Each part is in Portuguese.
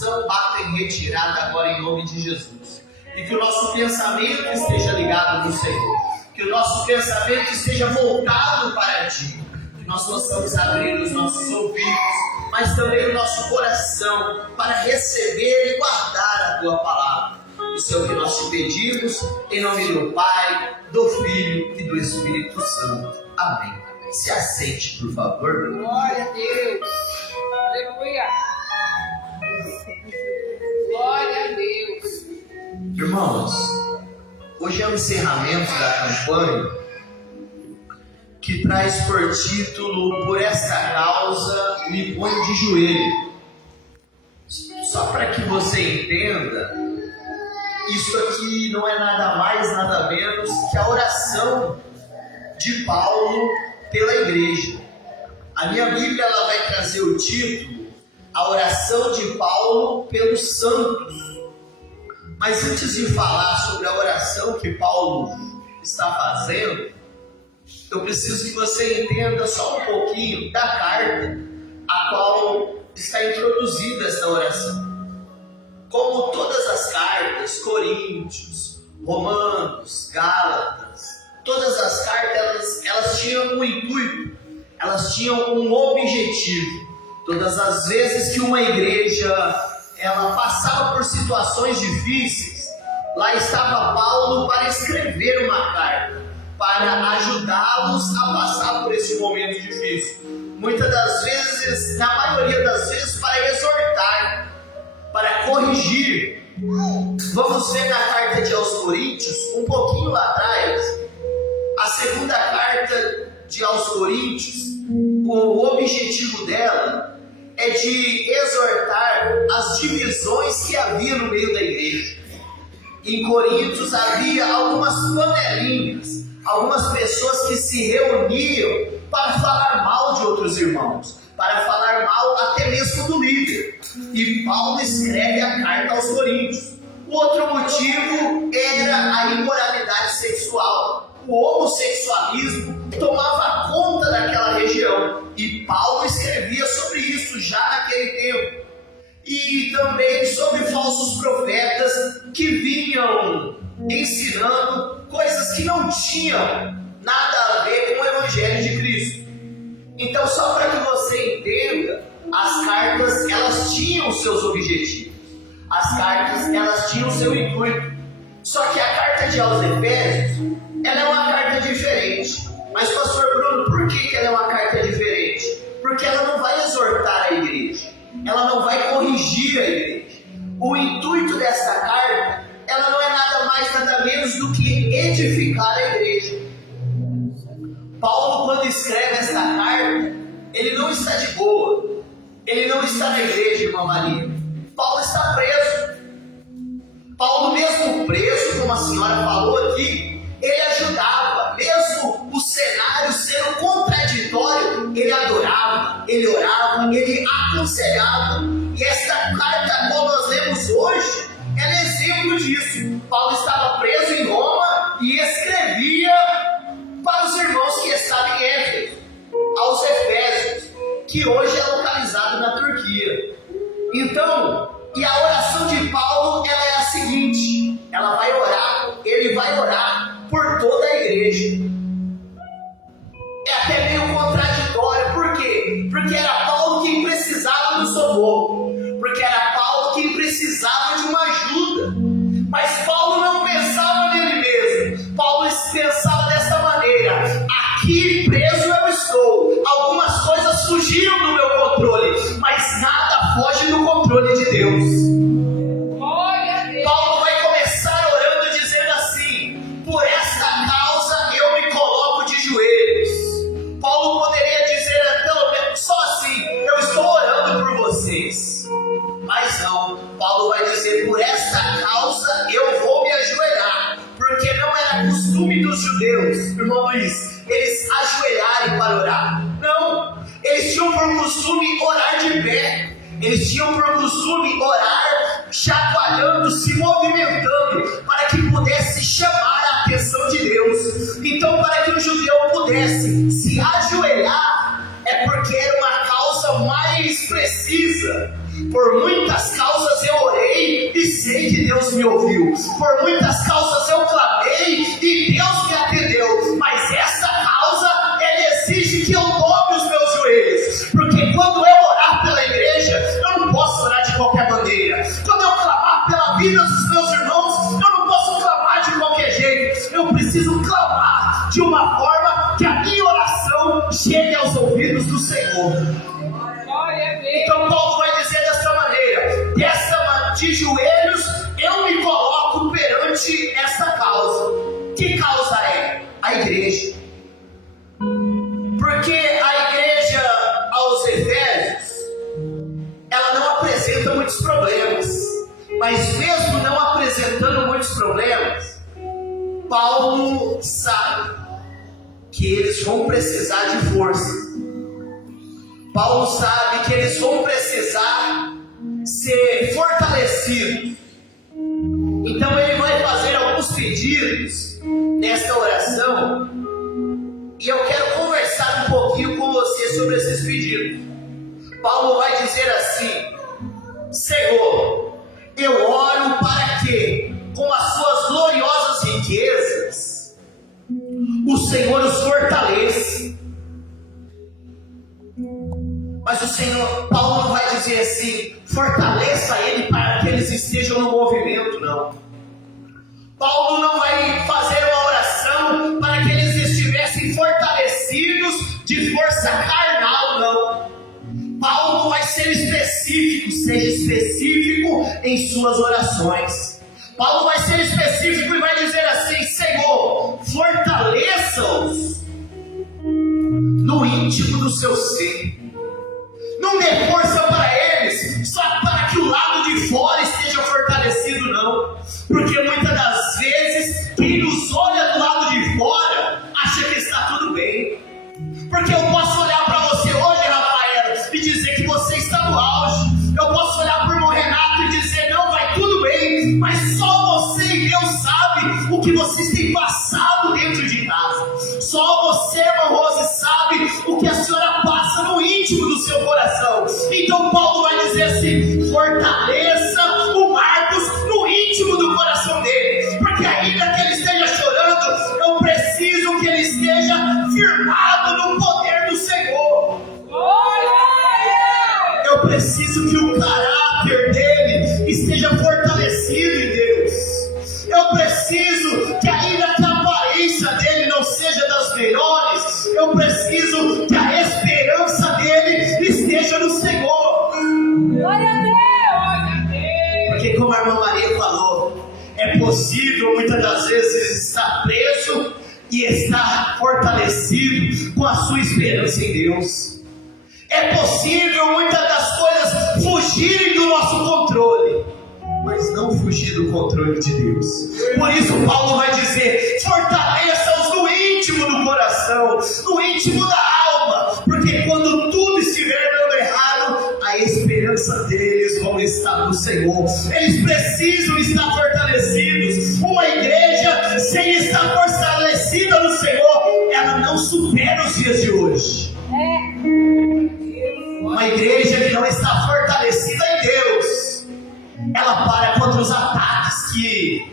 informação bata em retirada agora em nome de Jesus. E que o nosso pensamento esteja ligado no Senhor. Que o nosso pensamento esteja voltado para Ti. Que nós possamos abrir os nossos ouvidos, mas também o nosso coração para receber e guardar a Tua palavra. Isso é o que nós te pedimos, em nome do Pai, do Filho e do Espírito Santo. Amém. Se aceite, por favor. Glória a Deus. Aleluia. Glória a Deus. Irmãos, hoje é o encerramento da campanha que traz por título "Por esta causa me ponho de joelho". Só para que você entenda, isso aqui não é nada mais, nada menos que a oração de Paulo pela igreja. A minha Bíblia ela vai trazer o título "A oração de Paulo pelos santos". Mas antes de falar sobre a oração que Paulo está fazendo, eu preciso que você entenda só um pouquinho da carta a qual está introduzida esta oração. Como todas as cartas, Coríntios, Romanos, Gálatas, todas as cartas elas tinham um intuito, elas tinham um objetivo. Todas as vezes que uma igreja ela passava por situações difíceis, lá estava Paulo para escrever uma carta, para ajudá-los a passar por esse momento difícil. Muitas das vezes, na maioria das vezes, para exortar, para corrigir. Vamos ver na carta de aos Coríntios, um pouquinho lá atrás, a segunda carta de aos Coríntios, o objetivo dela é de exortar as divisões que havia no meio da igreja. Em Coríntios havia algumas panelinhas, algumas pessoas que se reuniam para falar mal de outros irmãos, para falar mal até mesmo do líder. E Paulo escreve a carta aos Coríntios. O outro motivo era a imoralidade sexual. O homossexualismo tomava conta daquela região. E Paulo escrevia sobre isso já naquele tempo. E também sobre falsos profetas que vinham ensinando coisas que não tinham nada a ver com o Evangelho de Cristo. Então, só para que você entenda, as cartas elas tinham os seus objetivos. As cartas elas tinham o seu intuito. Só que a carta de aos Efésios, ela é uma carta diferente. Mas, pastor Bruno, por que ela é uma carta diferente? Porque ela não vai exortar a igreja. Ela não vai corrigir a igreja. O intuito desta carta, ela não é nada mais, nada menos do que edificar a igreja. Paulo, quando escreve esta carta, ele não está de boa. Ele não está na igreja, irmã Maria. Paulo está preso. Paulo, mesmo preso, como a senhora falou aqui, ele ajudava. Mesmo o cenário sendo contraditório, ele adorava, ele orava, ele aconselhava. E esta carta, como nós lemos hoje, ela é exemplo disso. Paulo estava preso em Roma e escrevia para os irmãos que estavam em Éfeso, aos Efésios, que hoje é localizado na Turquia. Então, e a oração de Paulo, ela é a seguinte: ela vai orar, ele vai orar por toda a igreja. É até meio contraditório, por quê? Porque era Paulo quem precisava do socorro, porque era Paulo quem precisava de uma ajuda. Mas Paulo não pensava nele mesmo. Paulo pensava dessa maneira: aqui preso eu estou, algumas coisas fugiram do meu controle, mas nada foge do controle de Deus. Paulo vai começar orando dizendo assim: por esta causa eu me coloco de joelhos. Paulo poderia dizer então, só assim: eu estou orando por vocês. Mas não, Paulo vai dizer: por esta causa eu vou me ajoelhar. Porque não era costume dos judeus, irmão Luiz, eles ajoelharem para orar. Não, eles tinham por costume orar de pé. Eles tinham por costume orar chacoalhando, se movimentando, para que pudesse chamar a atenção de Deus. Então, para que o judeu pudesse se ajoelhar, é porque era uma causa mais precisa. Por muitas causas sei que Deus me ouviu. Por muitas causas eu clamei e Deus me atendeu. Mas essa causa, ele exige que eu dobre os meus joelhos. Porque quando eu orar pela igreja, eu não posso orar de qualquer maneira. Quando eu clamar pela vida dos meus irmãos, eu não posso clamar de qualquer jeito. Eu preciso clamar de uma forma que a minha oração chegue aos ouvidos do Senhor. Então Paulo vai dizer dessa maneira: de joelhos eu me coloco perante essa causa. Que causa é? A igreja. Porque a igreja aos Efésios, ela não apresenta muitos problemas. Mas mesmo não apresentando muitos problemas, Paulo sabe que eles vão precisar de força. Paulo sabe que eles vão precisar ser fortalecidos. Então ele vai fazer alguns pedidos nesta oração, e eu quero conversar um pouquinho com você sobre esses pedidos. Paulo vai dizer assim: Senhor, eu oro para que, com as suas gloriosas riquezas, o Senhor os fortaleça. Mas o Senhor, Paulo não vai dizer assim: fortaleça ele para que eles estejam no movimento, não. Paulo não vai fazer uma oração para que eles estivessem fortalecidos de força carnal, não. Paulo vai ser específico, seja específico em suas orações. Paulo vai ser específico e vai dizer assim: Senhor, fortaleça-os no íntimo do seu ser. Não dê força para eles só para que o lado de fora esteja fortalecido, não. Porque muitas das vezes quem nos olha do lado de fora acha que está tudo bem. Porque eu posso olhar para você hoje, Rafaela, e dizer que você está no auge. Eu posso olhar para o irmão Renato e dizer: não, vai tudo bem. Mas só você e Deus sabe o que vocês têm passado dentro de casa. Só você, irmã Rose, sabe o que a senhora passa no íntimo do seu coração. Então Paulo vai dizer assim: fortaleça o Marcos no íntimo do coração dele. Porque ainda que ele esteja chorando, eu preciso que ele esteja firmado no poder do Senhor. Eu preciso que o caráter dele esteja fortalecido em Deus. Eu preciso que, ainda que a aparência dele não seja das melhores, eu preciso que a esperança dele esteja no Senhor. Glória a Deus! Porque, como a irmã Maria falou, é possível muitas das vezes estar preso e estar fortalecido com a sua esperança em Deus. É possível muitas das coisas fugirem do nosso controle, mas não fugir do controle de Deus. Por isso Paulo vai dizer: fortaleça-os no íntimo do coração, no íntimo da alma, porque quando tudo estiver dando errado, a esperança deles vai estar no Senhor. Eles precisam estar fortalecidos. Uma igreja sem estar fortalecida no Senhor, ela não supera os dias de hoje. Uma igreja que não está fortalecida em Deus, ela para contra os ataques que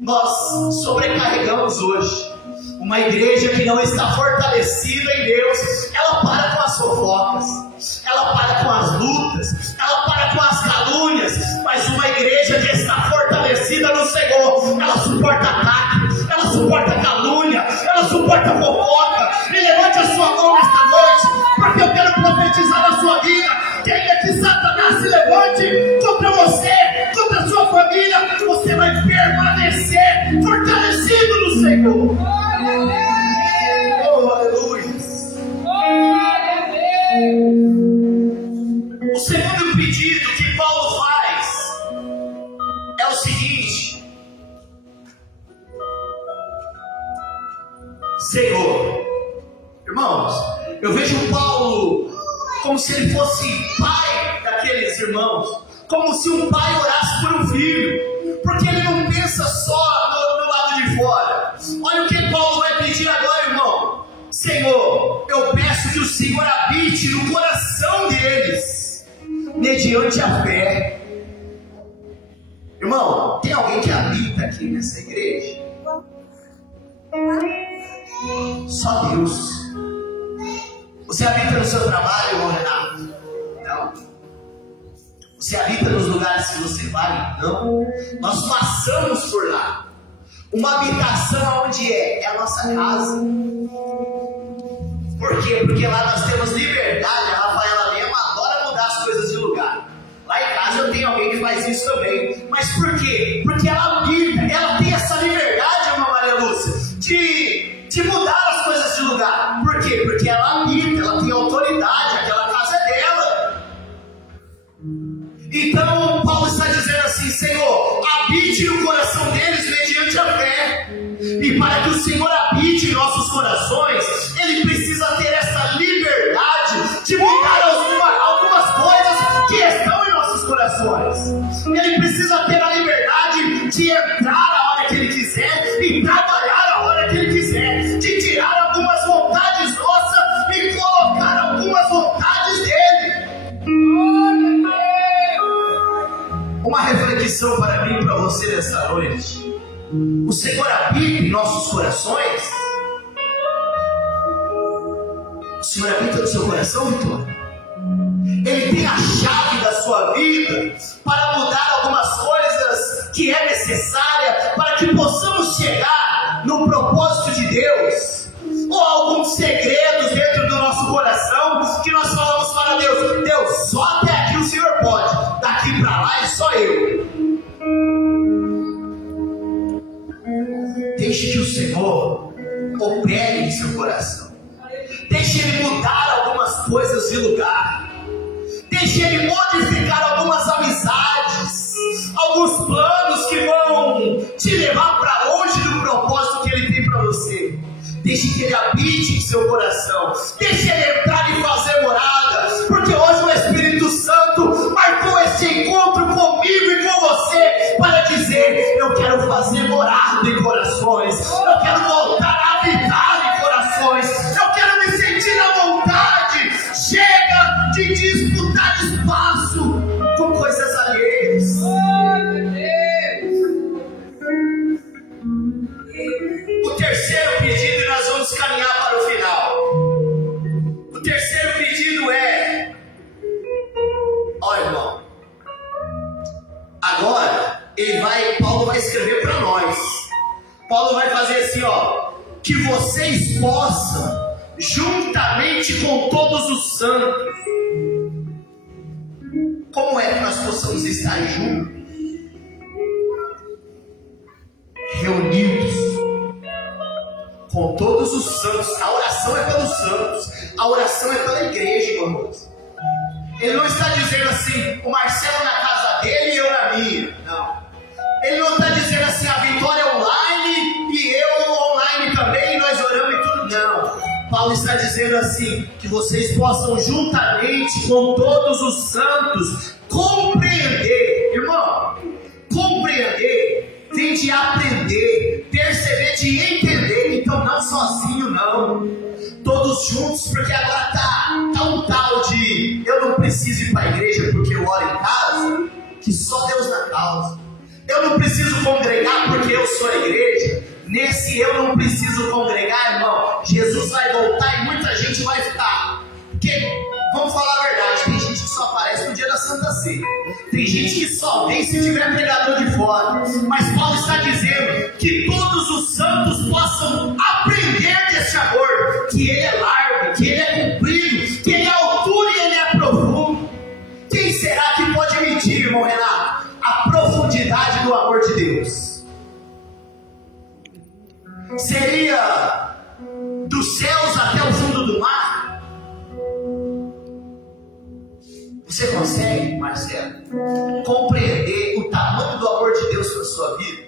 nós sobrecarregamos hoje. Uma igreja que não está fortalecida em Deus, ela para com as fofocas, ela para com as lutas, ela para com as calúnias. Mas uma igreja que está fortalecida no Senhor, ela suporta ataque, ela suporta calúnia, ela suporta fofoca. E levante a sua mão nesta noite, porque eu quero profetizar na sua vida que ainda que Satanás se levante contra você, contra a sua família, você vai permanecer fortalecido no Senhor. Oh, aleluia. O segundo pedido que Paulo faz é o seguinte: Senhor, irmãos, eu vejo Paulo como se ele fosse pai daqueles irmãos, como se um pai orasse por um filho, porque ele não pensa só no lado de fora. Olha o que Paulo vai pedir agora, irmão. Senhor, eu peço que o Senhor habite no coração deles, mediante a fé. Irmão, aqui nessa igreja? Só Deus. Você habita no seu trabalho, irmão Renato? Não. Você habita nos lugares que você vai? Não. Nós passamos por lá. Uma habitação onde é a nossa casa. Por quê? Porque lá nós temos liberdade. A Rafaela mesmo adora mudar as coisas de lugar. Lá em casa eu tenho alguém que faz isso também. Mas por quê? Porque ela habita, ela tem essa liberdade, irmã Maria Lúcia, de mudar as coisas de lugar. Por quê? Porque ela habita, ela tem autoridade, aquela casa é dela. Então Paulo está dizendo assim: Senhor, habite no coração deles mediante a fé. E para que o Senhor habite em nossos corações, Ele precisa ter essa liberdade de mudar algumas coisas que estão em nossos corações. Ele precisa ter a liberdade de entrar a hora que Ele quiser e trabalhar a hora que Ele quiser, de tirar algumas vontades nossas e colocar algumas vontades dEle. Uma reflexão para mim e para você nessa noite: o Senhor habita em nossos corações? O Senhor habita no seu coração, Vitor? Ele tem a chave da sua vida para mudar algumas coisas que é necessária para que possamos chegar no propósito de Deus? Ou alguns segredos dentro do nosso coração que nós falamos para Deus: Deus, só até aqui o Senhor pode, daqui para lá é só eu. Deixe que o Senhor opere em seu coração. Deixe Ele mudar algumas coisas de lugar. Deixe Ele modificar algumas amizades, alguns planos que vão te levar para longe do propósito que Ele tem para você. Deixe que Ele habite em seu coração. Deixe Ele entrar e fazer morada. Porque hoje o Espírito Santo marcou esse encontro comigo e com você para dizer: eu quero fazer morada em corações. Eu quero voltar a habitar em corações. Eu quero me sentir à vontade. Chega de disputar espaço com coisas alheias. O terceiro pedido, e nós vamos caminhar para o final. O terceiro pedido é: ó, irmão, agora Paulo vai escrever para nós. Paulo vai fazer assim, ó: que vocês possam, juntamente com todos os santos. Como é que nós possamos estar juntos, reunidos com todos os santos? A oração é pelos santos, a oração é pela igreja, irmãos. Ele não está dizendo assim: o Marcelo na casa dele e eu na minha. Não. Ele não está dizendo assim: a Vitória é online e eu online também, e nós oramos e tudo. Não. Paulo está dizendo assim: que vocês possam, juntamente com todos os santos, compreender. Irmão, compreender vem de aprender, perceber, de entender. Então não sozinho, não. Todos juntos, porque agora tá um tal de: eu não preciso ir para a igreja porque eu oro em casa, que só Deus na causa. Eu não preciso congregar porque eu sou a igreja. Nesse eu não preciso congregar, irmão, Jesus vai voltar e muita gente vai ficar. Porque, vamos falar a verdade, tem gente que só aparece no dia da Santa Ceia. Tem gente que só vem se tiver pregador de fora. Mas Paulo está dizendo que todos os santos possam aprender desse amor, que ele é largo, que ele é comprido, que ele é altura e ele é profundo. Quem será que pode medir, irmão Renato, a profundidade do amor de Deus? Seria dos céus até o fundo do mar? Você consegue, Marcelo, compreender o tamanho do amor de Deus para a sua vida?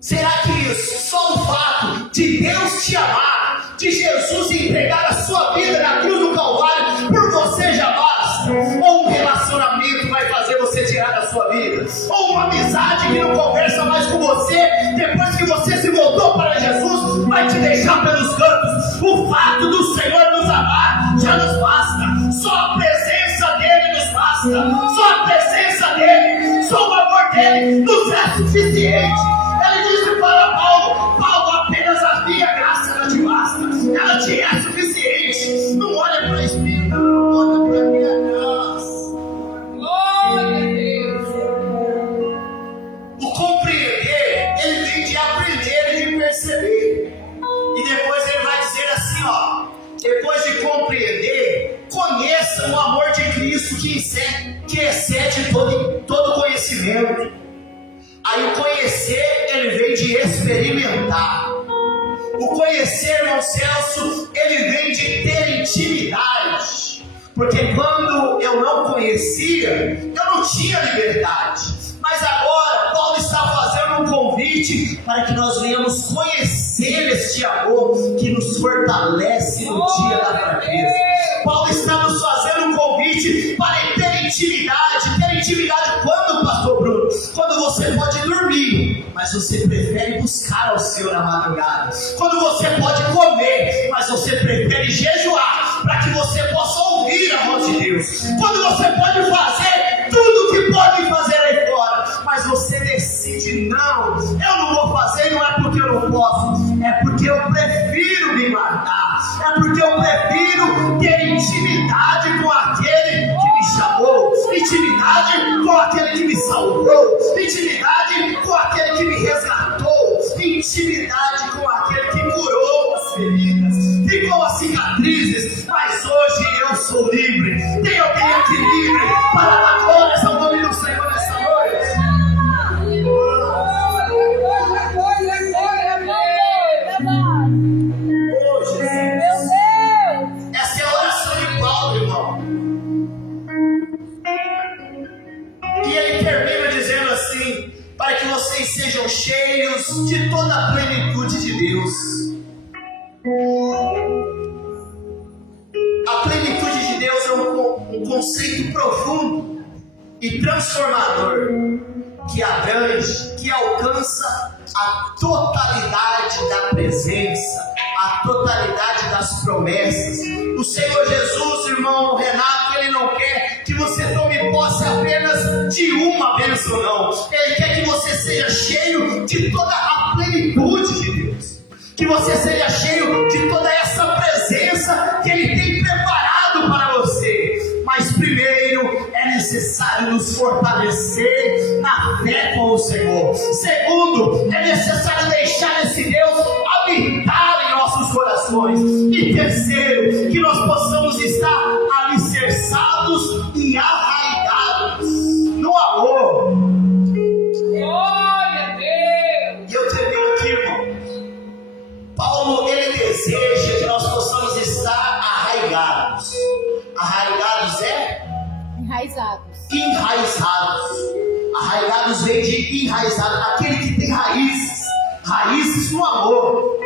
Será que só o fato de Deus te amar, de Jesus entregar a sua vida na cruz do Calvário por você já basta? Ou um relacionamento vai fazer você tirar da sua vida? Ou uma amizade que não conversa mais com você depois que você se voltou para Jesus vai te deixar pelos cantos? O fato do Senhor nos amar já nos basta. Só a presença dele nos basta. Só a presença dele, só o amor aquele nos é suficiente. Ele disse para Paulo: Paulo, apenas a minha graça ela te basta, ela te é suficiente. Não olha para a espírito, olha para a minha graça. Glória a Deus. O compreender, ele vem de aprender e de perceber. E depois ele vai dizer assim, ó: depois de compreender, conheça o amor de Cristo que excede todo conhecimento. Aí o conhecer, ele vem de experimentar. O conhecer, irmão Celso, ele vem de ter intimidade. Porque quando eu não conhecia, eu não tinha liberdade. Mas agora, Paulo está fazendo um convite para que nós venhamos conhecer este amor que nos fortalece no dia da fraqueza. Paulo está nos fazendo um convite para ter intimidade. Ter intimidade quando, pastor Bruno? Quando você pode dormir, mas você prefere buscar ao Senhor na madrugada. Quando você pode comer, mas você prefere jejuar, para que você possa ouvir a voz de Deus. Quando você pode fazer tudo o que pode fazer aí fora, mas você decide: não, eu não vou fazer, não é porque eu não posso, é porque eu prefiro me guardar, é porque eu prefiro ter intimidade com aquele que me chamou, intimidade com aquele que me salvou, intimidade com aquele que me resgatou, intimidade com aquele que curou as feridas, ficou as cicatrizes, mas hoje eu sou livre. Tem alguém aqui livre para dar glórias ao nome do Senhor nessa noite? Essa é a oração de Paulo, irmão. E ele termina dizendo assim: para que vocês sejam cheios de toda a plenitude de Deus. A plenitude de Deus é um conceito profundo e transformador que abrange, que alcança a totalidade da presença, a totalidade das promessas. O Senhor Jesus, irmão Renato, Ele não quer que você tome posse apenas de uma bênção, não. Ele quer que você seja cheio de toda a plenitude de Deus, que você seja cheio de toda essa presença que Ele tem preparado para você. Mas primeiro é necessário nos fortalecer na fé com o Senhor. Segundo, é necessário deixar esse Deus habitar em nossos corações. E terceiro, que nós possamos estar alicerçados e arraigados no amor. Glória a Deus. E eu termino aqui, irmão. Paulo, ele deseja que nós possamos estar arraigados. Arraigados é? Enraizados. Enraizados. Arraigados vem de enraizado, aquele que tem raízes. Raízes no amor.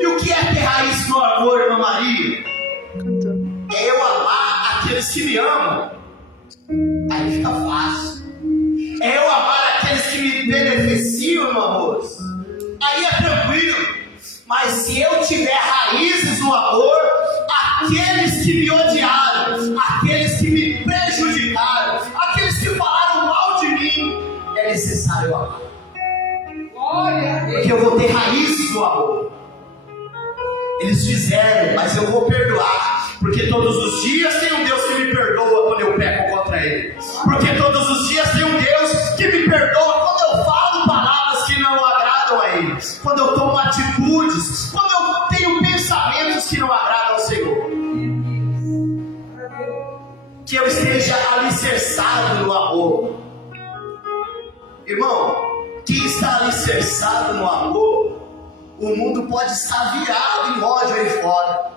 E o que é ter raiz no amor, irmã Maria? É eu amar aqueles que me amam. Aí fica fácil. É eu amar aqueles que me beneficiam, meu amor. Aí é tranquilo. Mas se eu tiver raízes no amor, aqueles que me odiaram, aqueles que me prejudicaram, aqueles que falaram mal de mim, é necessário amar. Glória a Deus. Porque eu vou ter raízes no amor. Eles fizeram, mas eu vou perdoar. Porque todos os dias tem um Deus que me perdoa quando eu peco contra Ele. Porque todos os dias tem um Deus que me perdoa quando eu falo palavras que não agradam a Ele. Quando eu tomo atitudes, quando eu tenho pensamentos que não agradam ao Senhor. Que eu esteja alicerçado no amor. Irmão, quem está alicerçado no amor, o mundo pode estar virado em ódio aí fora,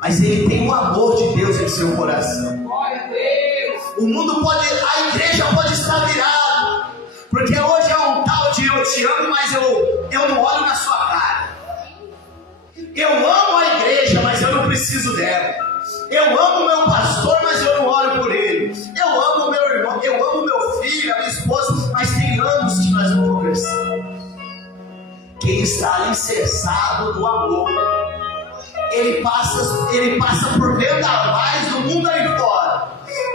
mas ele tem o amor de Deus em seu coração. Glória a Deus. O mundo pode, a igreja pode estar virada, porque hoje é um tal de eu te amo, mas eu não olho na sua cara. Eu amo a igreja, mas eu não preciso dela. Eu amo meu pastor, mas eu não oro por ele. Eu amo meu irmão, eu amo meu filho, a minha esposa, mas tem anos que nós não conversamos. Quem está alicerçado no amor, ele passa por vendavais no mundo aí fora,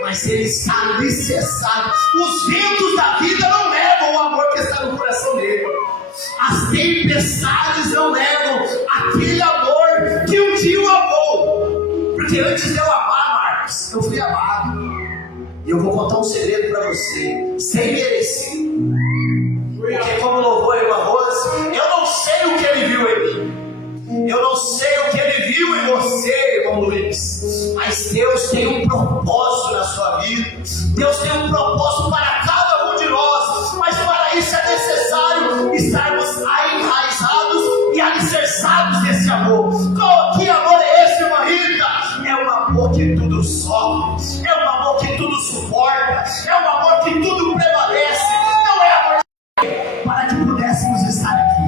mas ele está alicerçado. Os ventos da vida não levam o amor que está no coração dele. As tempestades não levam aquele amor que um dia o amou. Porque antes de eu amar, Marcos, eu fui amado. E eu vou contar um segredo para você, sem merecer. Porque como louvou a irmã Rose, eu não sei o que ele viu em mim. Eu não sei o que ele viu em você, irmão Luiz. Mas Deus tem um propósito na sua vida. Deus tem um propósito para cada um de nós. Mas para isso é necessário estarmos enraizados e alicerçados nesse amor. Que amor é esse, irmã Rita? É um amor que tudo sofre. É um amor que tudo suporta. É um amor que tudo prevalece. Não é amor para que pudéssemos estar aqui.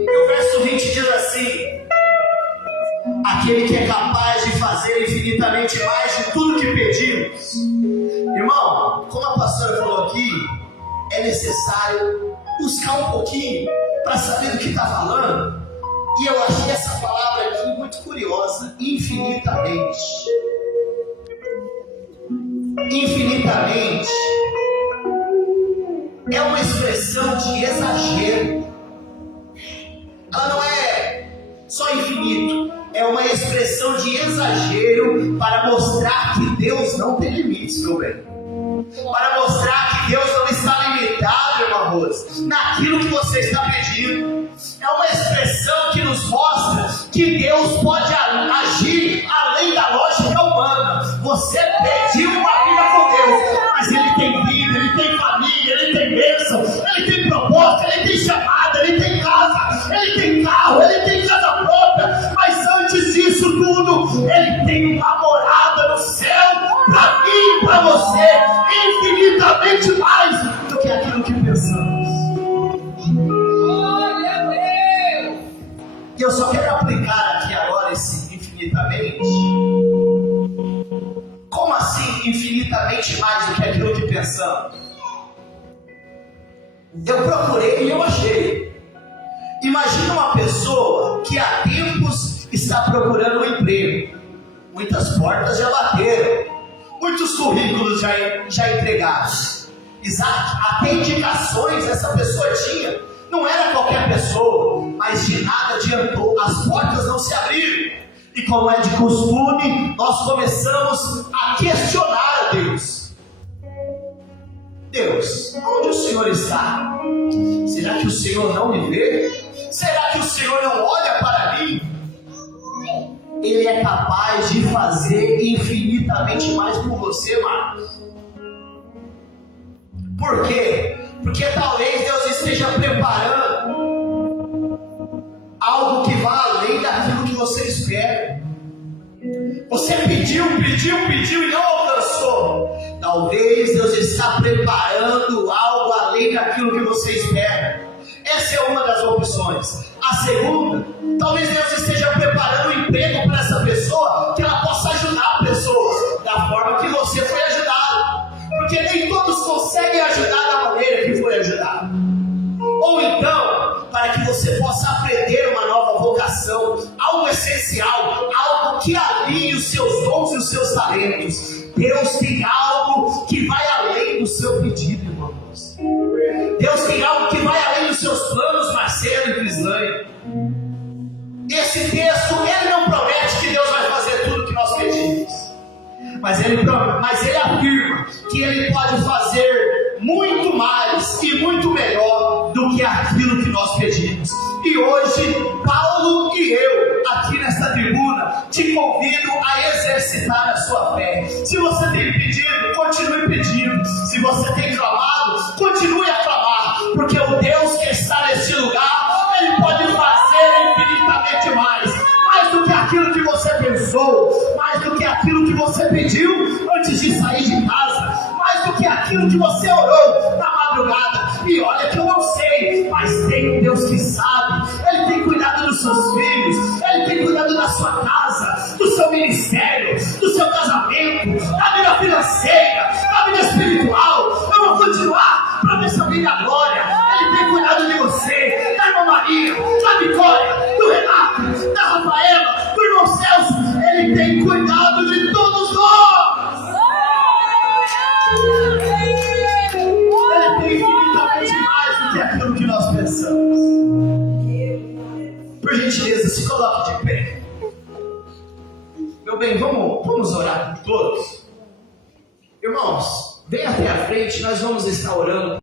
E o verso 20 diz assim: aquele que é capaz de fazer infinitamente mais de tudo que pedimos. Irmão, como a pastora falou aqui, é necessário buscar um pouquinho para saber do que está falando. E eu achei essa palavra aqui muito curiosa: infinitamente. Infinitamente é uma expressão de exagero. Ela não é só infinito, é uma expressão de exagero para mostrar que Deus não tem limites, meu bem. Para mostrar que Deus não está limitado, irmã Rose, naquilo que você está pedindo. É uma expressão que nos mostra que Deus pode agir além da lógica humana. Você pediu uma vida com Deus, mas Ele tem vida, Ele tem família, Ele tem bênção, Ele tem propósito, Ele tem chamada, Ele tem casa, Ele tem carro, Ele tem casa própria. Mas antes disso tudo, Ele tem uma morada no céu para mim e para você, infinitamente mais do que aquilo que pensamos. E eu só quero aplicar aqui agora esse infinitamente. Como assim infinitamente mais do que aquilo que pensamos? Eu procurei e eu achei. Imagina uma pessoa que há tempos está procurando um emprego. Muitas portas já bateram, muitos currículos já entregaram. Exato, até indicações essa pessoa tinha. Não era qualquer pessoa, mas de nada adiantou, as portas não se abriram. E como é de costume, nós começamos a questionar a Deus. Deus, onde o Senhor está? Será que o Senhor não me vê? Será que o Senhor não olha para mim? Ele é capaz de fazer infinitamente mais por você, Marcos. Por quê? Porque talvez Deus esteja preparando algo que vá além daquilo que você espera. Você pediu e não alcançou. Talvez Deus está preparando algo além daquilo que você espera. Essa é uma das opções. A segunda, talvez Deus esteja preparando um emprego para essa pessoa, que ela possa ajudar pessoas da forma que você foi ajudado. Porque nem todos conseguem ajudar da maneira que foi ajudado. Ou então, para que você possa aprender uma nova vocação, algo essencial, algo que alinhe os seus dons e os seus talentos. Deus tem algo que vai além do seu pedido, irmãos. Deus tem algo que vai além dos seus planos, Marcelo e Crislane. Esse texto, ele não promete que Deus vai fazer tudo que nós pedimos. Mas ele afirma que Ele pode fazer muito mais e muito melhor do que aquilo que nós pedimos. E hoje, Paulo e eu, aqui nesta tribuna, te convido a exercitar a sua fé. Se você tem pedido, continue pedindo. Se você tem clamado, continue a clamar. Porque o Deus que está neste lugar, Ele pode fazer infinitamente mais do que aquilo que você pensou, mais do que aquilo que você pediu antes de sair de casa, mais do que aquilo que você orou na madrugada. E olha que eu não sei, mas tem um Deus que sabe. Ele tem cuidado dos seus filhos, Ele tem cuidado da sua casa, do seu ministério, do seu casamento, da vida financeira, da vida espiritual. Eu vou continuar para ver seu vida glória. Ele tem cuidado de você, da irmã Maria, da Vitória, do Renato, da Rafaela, do irmão Céu, Ele tem cuidado de todos nós. Ele tem infinitamente mais do que aquilo que nós pensamos. Por gentileza, se coloque de pé. Meu bem, vamos orar por todos? Irmãos, vem até a frente, nós vamos estar orando.